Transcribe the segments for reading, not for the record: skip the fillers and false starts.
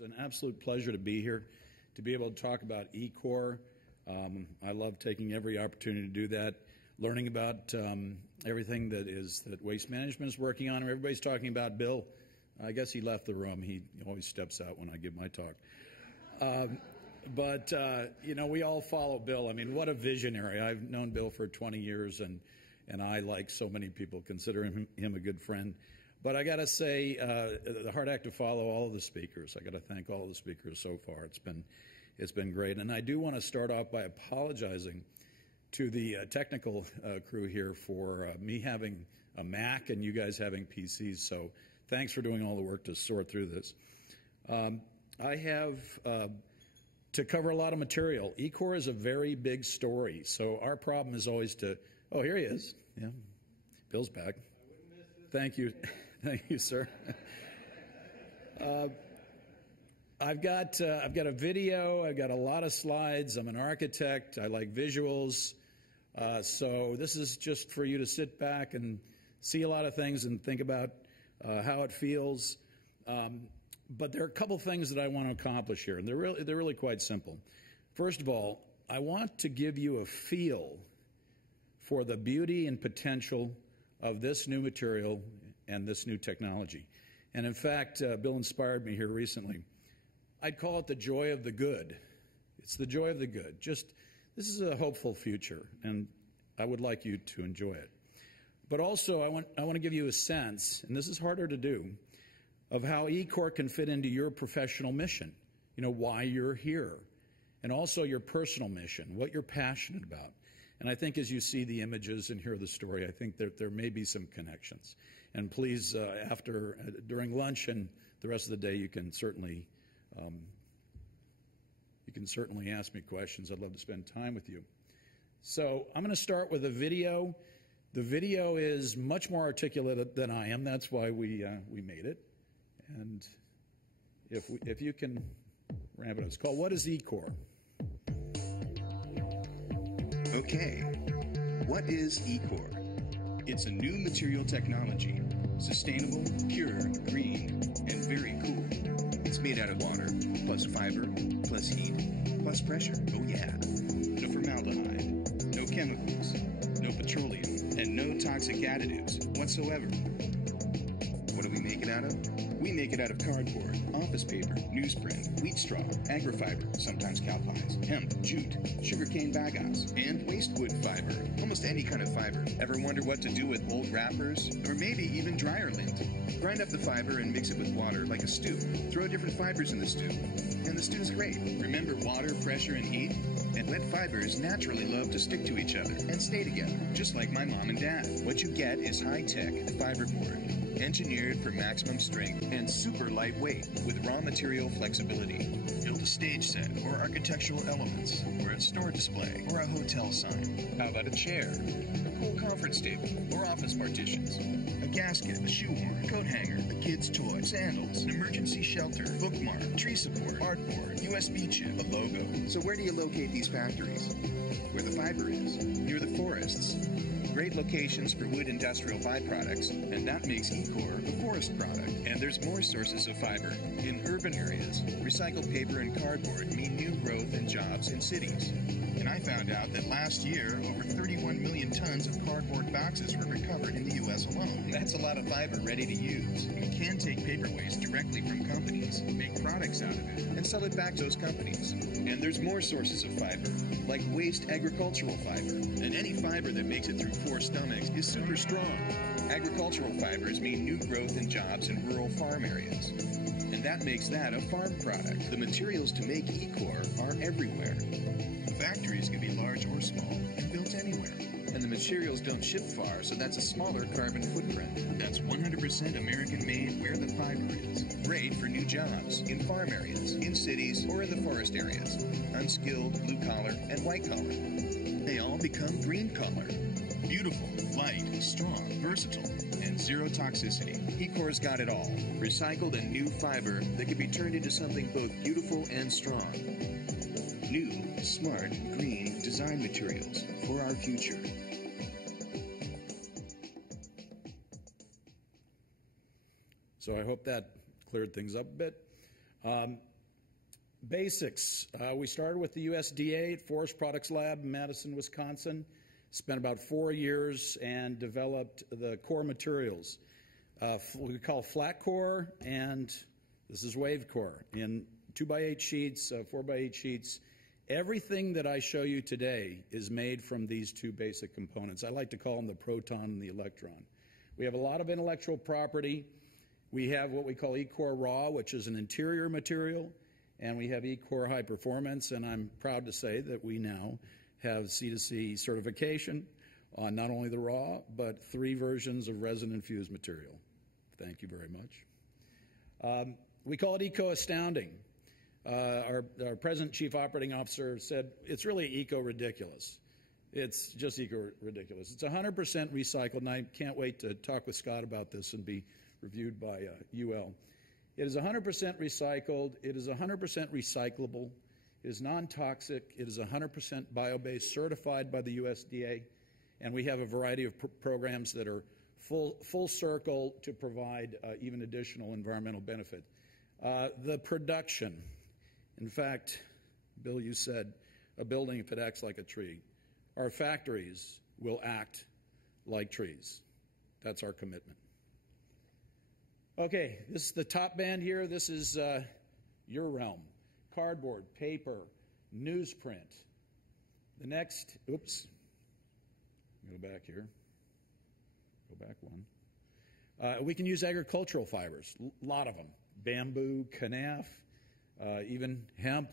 It's an absolute pleasure to be here, to be able to talk about E-Core. I love taking every opportunity to do that, learning about everything that Waste Management is working on. Everybody's talking about Bill. I guess he left the room. He always steps out when I give my talk. But we all follow Bill. I mean, what a visionary. I've known Bill for 20 years, and I, like so many people, consider him a good friend. But I got to say, the hard act to follow all of the speakers. I got to thank all of the speakers so far. It's been great. And I do want to start off by apologizing to the technical crew here for me having a Mac and you guys having PCs. So thanks for doing all the work to sort through this. I have to cover a lot of material. E-Core is a very big story. So our problem is always oh, here he is. Yeah, Bill's back. Thank you. Thank you, sir. I've got a video. I've got a lot of slides. I'm an architect. I like visuals. So this is just for you to sit back and see a lot of things and think about how it feels. But there are a couple things that I want to accomplish here, and they're really quite simple. First of all, I want to give you a feel for the beauty and potential of this new material and this new technology. And in fact, Bill inspired me here recently. I'd call it the joy of the good. It's the joy of the good. This is a hopeful future, and I would like you to enjoy it. But also, I want to give you a sense, and this is harder to do, of how E-Core can fit into your professional mission. You know, why you're here, and also your personal mission, what you're passionate about. And I think as you see the images and hear the story, I think that there may be some connections. And please, during lunch and the rest of the day, you can certainly ask me questions. I'd love to spend time with you. So I'm going to start with a video. The video is much more articulate than I am. That's why we made it. And if you can ramp it up. It's called What is E-Core? Okay, what is E-Core? It's a new material technology, sustainable, pure, green, and very cool. It's made out of water, plus fiber, plus heat, plus pressure. Oh yeah. No formaldehyde, no chemicals, no petroleum, and no toxic additives whatsoever. What do we make it out of? We make it out of cardboard, office paper, newsprint, wheat straw, agrofiber, sometimes cow pies, hemp, jute, sugarcane bagasse, and waste wood fiber. Almost any kind of fiber. Ever wonder what to do with old wrappers? Or maybe even dryer lint? Grind up the fiber and mix it with water like a stew. Throw different fibers in the stew, and the stew's great. Remember water, pressure, and heat? And wet fibers naturally love to stick to each other and stay together, just like my mom and dad. What you get is high-tech fiberboard, engineered for maximum strength and super lightweight with raw material flexibility. Build a stage set or architectural elements, or a store display, or a hotel sign. How about a chair, a cool conference table, or office partitions, a gasket, a shoe horn, coat hanger, a kid's toy, sandals, an emergency shelter, bookmark, tree support, artboard, USB chip, a logo. So where do you locate these factories? Where the fiber is, near the forests. Great locations for wood industrial byproducts, and that makes E-Core a forest product. And there's more sources of fiber in urban areas. Recycled paper and cardboard mean new growth and jobs in cities. And I found out that last year, over 31 million tons of cardboard boxes were recovered in the U.S. alone. That's a lot of fiber ready to use. We can take paper waste directly from companies, make products out of it, and sell it back to those companies. And there's more sources of fiber, like waste agricultural fiber. And any fiber that makes it through 4 stomachs is super strong. Agricultural fibers mean new growth and jobs in rural farm areas. And that makes that a farm product. The materials to make E-Core are everywhere. Factories can be large or small and built anywhere. And the materials don't ship far, so that's a smaller carbon footprint. That's 100% American-made where the fiber is. Great for new jobs in farm areas, in cities, or in the forest areas. Unskilled, blue-collar, and white-collar. They all become green-collar. Beautiful, light, strong, versatile, and zero toxicity. E-Core's got it all. Recycled and new fiber that can be turned into something both beautiful and strong. New, smart, green design materials for our future. So I hope that cleared things up a bit. Basics. We started with the USDA Forest Products Lab in Madison, Wisconsin. Spent about 4 years and developed the core materials. We call flat core, and this is wave core in 2x8 sheets, 4x8 sheets. Everything that I show you today is made from these two basic components. I like to call them the proton and the electron. We have a lot of intellectual property. We have what we call E-Core Raw, which is an interior material, and we have E-Core High Performance, and I'm proud to say that we now have C2C certification on not only the raw, but 3 versions of resin-infused material. Thank you very much. We call it Eco-Astounding. Our President Chief Operating Officer said, it's really eco-ridiculous. It's just eco-ridiculous. It's 100% recycled, and I can't wait to talk with Scott about this and be reviewed by UL. It is 100% recycled. It is 100% recyclable. It is non-toxic. It is 100% bio-based, certified by the USDA, and we have a variety of programs that are full circle to provide even additional environmental benefit. The production. In fact, Bill, you said a building, if it acts like a tree. Our factories will act like trees. That's our commitment. Okay, this is the top band here. This is your realm. Cardboard, paper, newsprint. The next, oops, go back here. Go back one. We can use agricultural fibers, a lot of them. Bamboo, canaf, even hemp.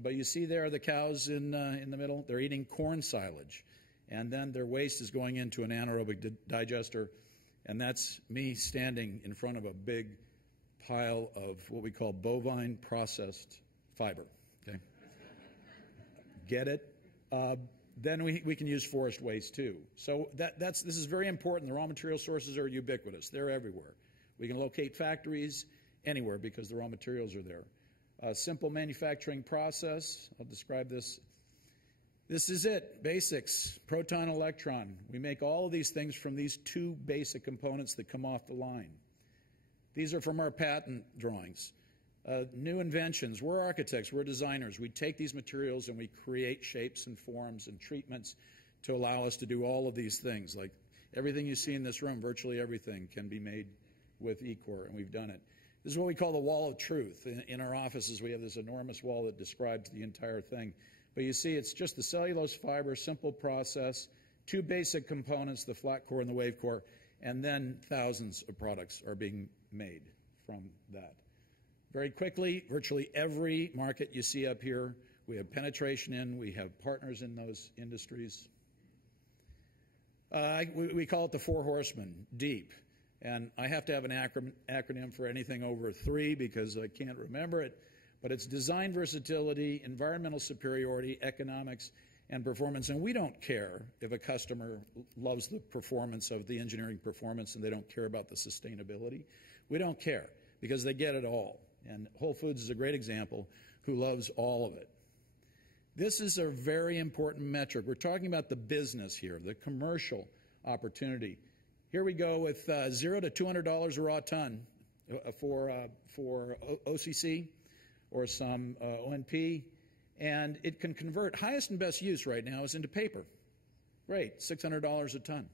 But you see there the cows in the middle, they're eating corn silage. And then their waste is going into an anaerobic digester. And that's me standing in front of a big pile of what we call bovine processed fiber. Okay? Get it? Then we can use forest waste too. So this is very important. The raw material sources are ubiquitous. They're everywhere. We can locate factories anywhere because the raw materials are there. Simple manufacturing process. I'll describe this. This is it. Basics. Proton, electron. We make all of these things from these 2 basic components that come off the line. These are from our patent drawings. New inventions. We're architects. We're designers. We take these materials and we create shapes and forms and treatments to allow us to do all of these things. Like everything you see in this room, virtually everything can be made with E-Core, and we've done it. This is what we call the wall of truth. In our offices, we have this enormous wall that describes the entire thing. But you see, it's just the cellulose fiber, simple process, 2 basic components, the flat core and the wave core, and then thousands of products are being made from that. Very quickly, virtually every market you see up here, we have penetration in, we have partners in those industries. We call it the 4 horsemen, DEEP. And I have to have an acronym for anything over 3 because I can't remember it. But it's design versatility, environmental superiority, economics, and performance. And we don't care if a customer loves the performance of the engineering performance and they don't care about the sustainability. We don't care because they get it all. And Whole Foods is a great example who loves all of it. This is a very important metric. We're talking about the business here, the commercial opportunity. Here we go with $0 to $200 a raw ton for OCC or some ONP, and it can convert. Highest and best use right now is into paper. Great, $600 a ton.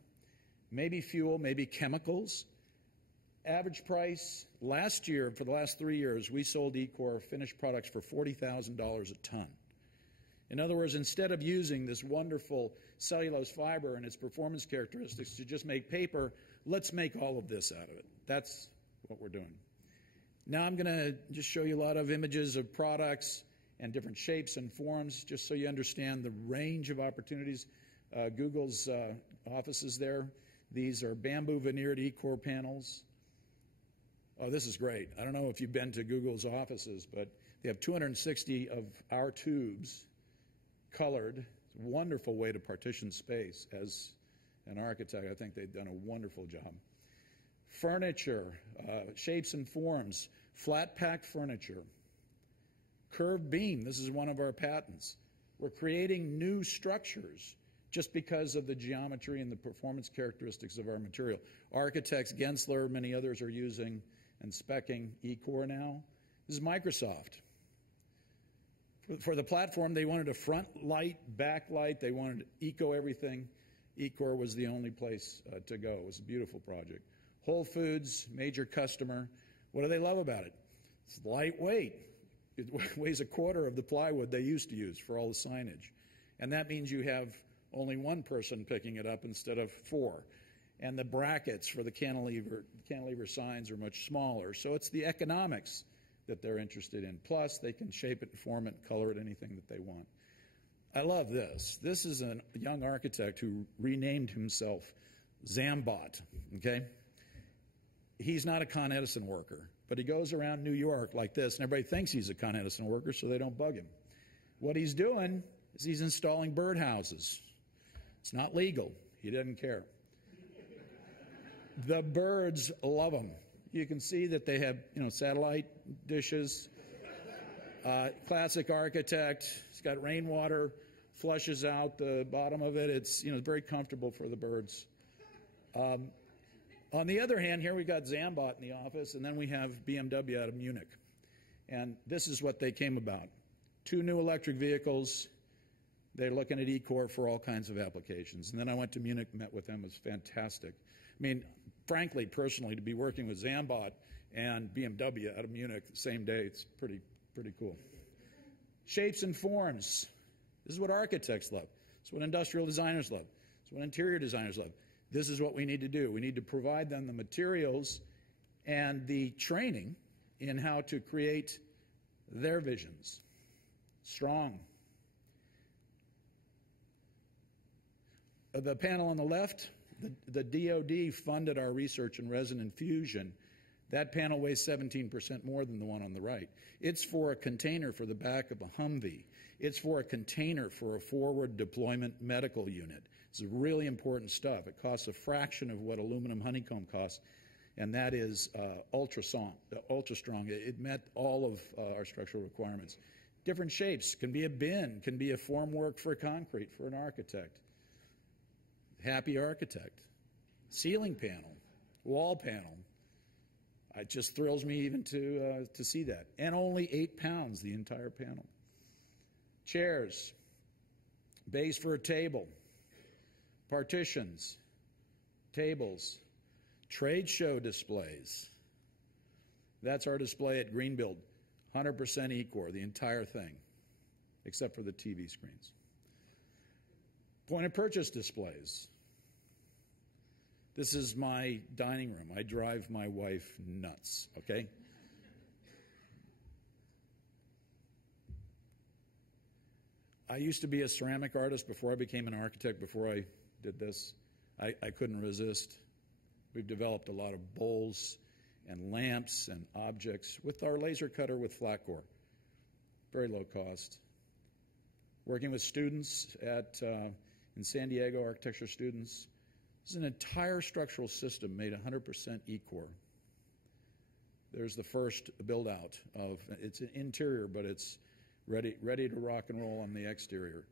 Maybe fuel, maybe chemicals. Average price last year, for the last 3 years, we sold E-Core finished products for $40,000 a ton. In other words, instead of using this wonderful cellulose fiber and its performance characteristics to just make paper, let's make all of this out of it. That's what we're doing. Now I'm going to just show you a lot of images of products and different shapes and forms, just so you understand the range of opportunities. Google's offices there. These are bamboo veneered E-Core panels. Oh, this is great. I don't know if you've been to Google's offices, but they have 260 of our tubes colored. It's a wonderful way to partition space. As an architect, I think they've done a wonderful job. Furniture, shapes and forms, flat pack furniture, curved beam. This is one of our patents. We're creating new structures just because of the geometry and the performance characteristics of our material. Architects, Gensler, many others are using and speccing E-Core now. This is Microsoft. For the platform, they wanted a front light, back light. They wanted eco everything. Ecor was the only place to go. It was a beautiful project. Whole Foods, major customer. What do they love about it? It's lightweight. It weighs a quarter of the plywood they used to use for all the signage. And that means you have only one person picking it up instead of four. And the brackets for the cantilever signs are much smaller. So it's the economics that they're interested in. Plus, they can shape it, form it, color it, anything that they want. I love this. This is a young architect who renamed himself Zambot, okay? He's not a Con Edison worker, but he goes around New York like this, and everybody thinks he's a Con Edison worker, so they don't bug him. What he's doing is he's installing birdhouses. It's not legal. He doesn't care. The birds love him. You can see that they have, satellite dishes. Classic architect. It's got rainwater, flushes out the bottom of it. It's, very comfortable for the birds. On the other hand, here we got Zambot in the office, and then we have BMW out of Munich. And this is what they came about. 2 new electric vehicles. They're looking at Ecor for all kinds of applications. And then I went to Munich, met with them. It was fantastic. I mean, frankly, personally, to be working with Zambot and BMW out of Munich the same day, it's pretty cool. Shapes and forms. This is what architects love. It's what industrial designers love. It's what interior designers love. This is what we need to do. We need to provide them the materials and the training in how to create their visions. Strong. The panel on the left, the DoD funded our research in resin infusion. That panel weighs 17% more than the one on the right. It's for a container for the back of a Humvee. It's for a container for a forward deployment medical unit. It's really important stuff. It costs a fraction of what aluminum honeycomb costs, and that is ultra strong. It met all of our structural requirements. Different shapes. Can be a bin, can be a formwork for concrete for an architect. Happy architect. Ceiling panel, wall panel. It just thrills me even to see that. And only 8 pounds, the entire panel. Chairs, base for a table, partitions, tables, trade show displays. That's our display at Greenbuild. 100% Ecor, the entire thing, except for the TV screens. Point of purchase displays. This is my dining room. I drive my wife nuts, okay? I used to be a ceramic artist before I became an architect, before I did this. I couldn't resist. We've developed a lot of bowls and lamps and objects with our laser cutter with flat core. Very low cost. Working with students in San Diego, architecture students. This is an entire structural system made 100% Ecor. There's the first build out of, it's an interior, but it's ready to rock and roll on the exterior.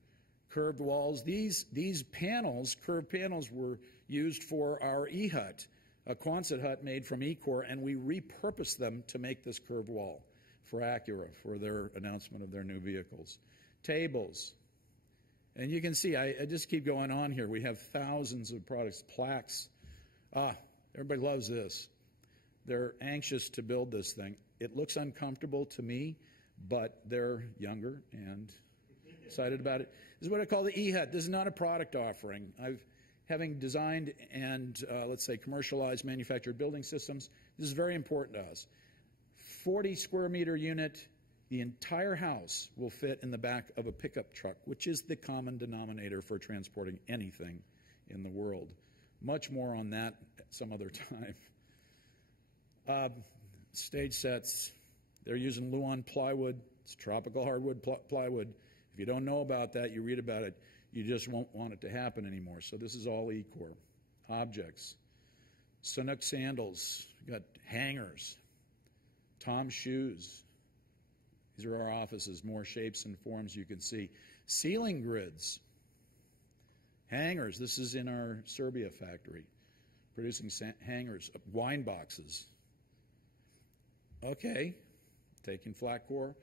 Curved walls. These panels, curved panels, were used for our E-Hut, a Quonset hut made from Ecor, and we repurposed them to make this curved wall for Acura for their announcement of their new vehicles. Tables. And you can see, I just keep going on here. We have thousands of products. Plaques. Everybody loves this. They're anxious to build this thing. It looks uncomfortable to me, but they're younger and excited about it. This is what I call the E-Hut. This is not a product offering. Having designed and, let's say, commercialized manufactured building systems, this is very important to us. 40 square meter unit, the entire house will fit in the back of a pickup truck, which is the common denominator for transporting anything in the world. Much more on that some other time. Stage sets, they're using Luan plywood. It's tropical hardwood plywood. If you don't know about that, you read about it, you just won't want it to happen anymore. So this is all Ecor. Objects. Sanuk sandals. We've got hangers. Tom's shoes. These are our offices. More shapes and forms you can see. Ceiling grids. Hangers. This is in our Serbia factory. Producing hangers. Wine boxes. Okay. Taking flat core,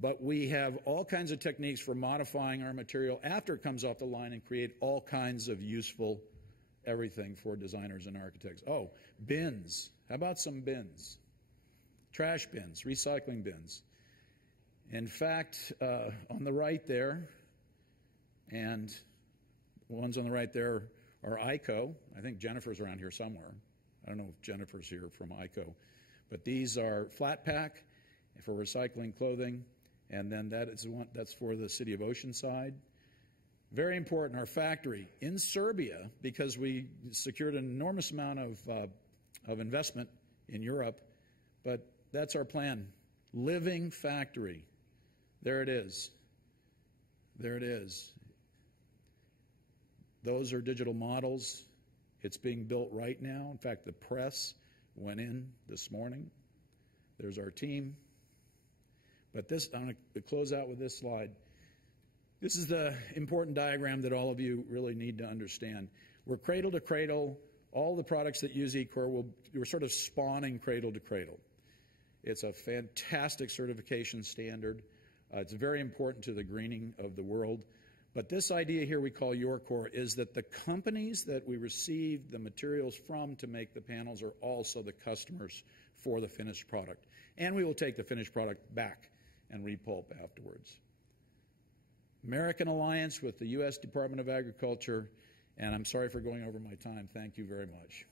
But we have all kinds of techniques for modifying our material after it comes off the line and create all kinds of useful everything for designers and architects. Oh, bins. How about some bins? Trash bins, recycling bins. In fact, on the right there, and the ones on the right there are ICO. I think Jennifer's around here somewhere. I don't know if Jennifer's here from ICO. But these are flat pack for recycling clothing, and then that's for the city of Oceanside. Very important, our factory in Serbia, because we secured an enormous amount of investment in Europe, but that's our plan. Living factory. There it is. There it is. Those are digital models. It's being built right now. In fact, the press went in this morning. There's our team. But this, I'm going to close out with this slide. This is the important diagram that all of you really need to understand. We're cradle to cradle. All the products that use eCore, we're sort of spawning cradle to cradle. It's a fantastic certification standard. It's very important to the greening of the world. But this idea here we call YourCore is that the companies that we receive the materials from to make the panels are also the customers for the finished product. And we will take the finished product back and repulp afterwards. American Alliance with the U.S. Department of Agriculture, and I'm sorry for going over my time. Thank you very much.